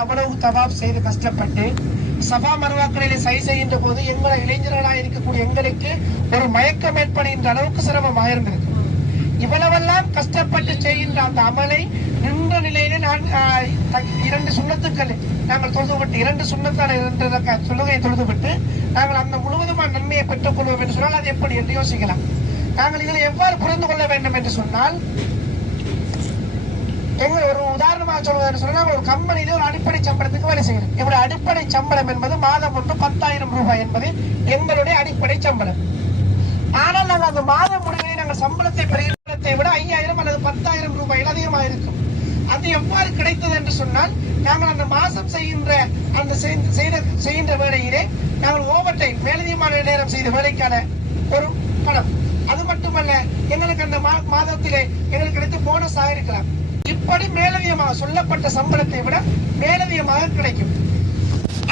அவ்வளவு தவாப் செய்து கஷ்டப்பட்டு சபா மருவாக்களிலே சரி செய்கின்ற போது எங்களை இளைஞர்களாக இருக்கக்கூடிய எங்களுக்கு ஒரு மயக்கம் ஏற்படுகின்ற அளவுக்கு சிரமமாக இருந்திருக்கு இவ்வளவெல்லாம் கஷ்டப்பட்டு செய்கின்ற அந்த அமலை நின்ற நிலையிலே நான் த- இரண்டு சுண்ணத்துக்கள் நாங்கள் தொழுதுவிட்டு இரண்டு சுண்ணத்தான இரண்டு தொழுகையை தொழுதுவிட்டு நாங்கள் அந்த முழுவதுமான நன்மையை பெற்றுக் கொள்வோம் என்று சொன்னால் அது எப்படி என்று யோசிக்கலாம். நாங்கள் இதில் எவ்வாறு புரிந்து கொள்ள வேண்டும் என்று சொன்னால் எங்க ஒரு உதாரணமாக சொல்வதற்கு சொன்னா ஒரு கம்பெனியில ஒரு அடிப்படை சம்பளத்துக்கு வேலை செய்யணும் இப்படி அடிப்படை சம்பளம் என்பது மாதம் ஒன்று பத்தாயிரம் ரூபாய் என்பது எங்களுடைய அடிப்படை சம்பளம். ஆனால் நாங்கள் அந்த மாத முடிவிலே நாங்கள் சம்பளத்தை பெறுகிறதை விட ஐயாயிரம் அல்லது பத்தாயிரம் ரூபாயில் அதிகமாக இருக்கும் அது எவ்வாறு கிடைத்தது என்று சொன்னால் நாங்கள் அந்த மாதம் செய்கின்ற அந்த செய்த செய்கின்ற வேலையிலே நாங்கள் ஓவர் டைம் மேலதிகமான நேரம் செய்த வேலைக்கான ஒரு பணம். அது மட்டுமல்ல எங்களுக்கு அந்த மாதத்திலே எங்களுக்கு கிடைத்த போனஸ் ஆயிருக்கலாம் இப்படி மேலதிகமாக சொல்லப்பட்ட சம்பளத்தை விட மேலதிகமாக கிடைக்கும்.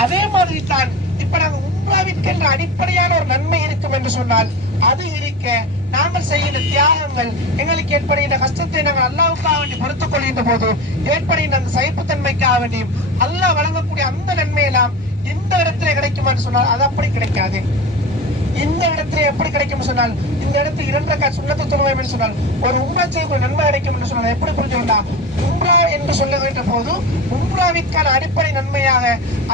அதே மாதிரி தான் இப்ப நாங்க உம்ராவிற்கென்ற அடிப்படையான ஒரு நன்மை இருக்கும் என்று சொன்னால் அது இருக்க நாங்கள் செய்கின்ற தியாகங்கள் எங்களுக்கு ஏற்படுகின்ற கஷ்டத்தை நாங்கள் அல்லாவுக்காக வேண்டி பொறுத்துக் கொள்கின்ற போது ஏற்படுகின்ற அந்த சகிப்புத்தன்மைக்காக வேண்டியும் அல்லாஹ் வழங்கக்கூடிய அந்த நன்மையெல்லாம் இந்த இடத்துல கிடைக்குமா என்று சொன்னால் அது அப்படி கிடைக்காது. இந்த இடத்துல எப்படி கிடைக்கும் சொன்னால் இந்த இடத்துல இரண்டு சுண்ணத்து தொழுவோம் என்று சொன்னால் ஒரு உண்மை செய்யக்கூடிய நன்மை கிடைக்கும் என்று சொன்னால் எப்படி புரிஞ்சு இருக்கின்ற போது உம்ராவிற்கான அடிப்படை நன்மையாக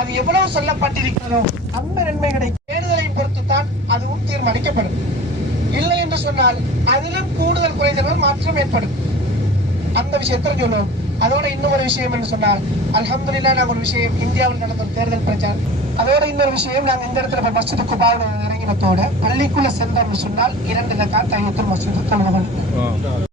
அது எவ்வளவு சொல்லப்பட்டிருக்கிறதோ அந்த நன்மைகளை தேடுதலையும் பொறுத்துத்தான் அதுவும் தீர்மானிக்கப்படும். இல்லை என்று சொன்னால் அதிலும் கூடுதல் குறைதல் மாற்றம் ஏற்படும். அந்த விஷயத்தில் சொல்லுவோம். அதோட இன்னொரு விஷயம் என்று சொன்னால் அலமதுல்லா நாங்கள் ஒரு விஷயம் இந்தியாவில் நடந்த தேர்தல் பிரச்சாரம். அதோட இன்னொரு விஷயம் நாங்கள் இந்த இடத்துல போய் மஸ்ஜிது குபாவில் இறங்கினத்தோட பள்ளிக்குள்ள சென்றோம்னு சொன்னால் இரண்டு லக்கா ஐயத்தில் மஸ்ஜிது தொழுவது